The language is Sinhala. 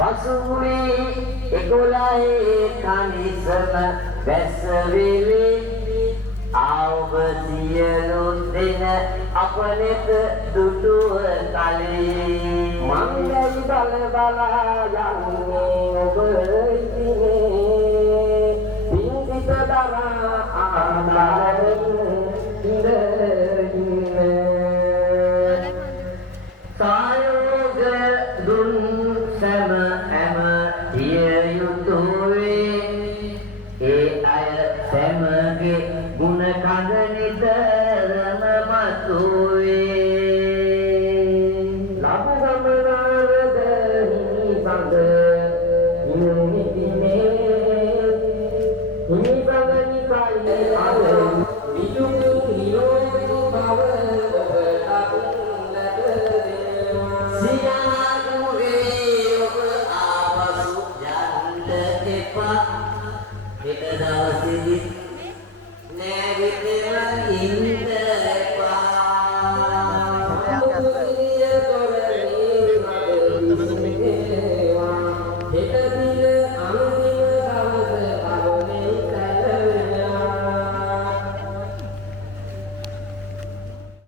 පසුවේ 11 කනිසම වැස්සවිලි ආව සියලු දෙන අපනෙත දුටුව කලී මංගලි බල බලා යන්නේ ඔබ ඉන්නේ පින්සිත දරා ආදරෙන්නේ සායෝග දුන් සම හැම දිය යුතුවේ ඒ අය සැමගේ ගුණ කඳ නිතරම මතුවේ ලබ ගමනාරද හිමි සඳ හිමිතිනේ හිමි සඳනි කයි අද විදුරු නිරෝධ බව Kita dah sedih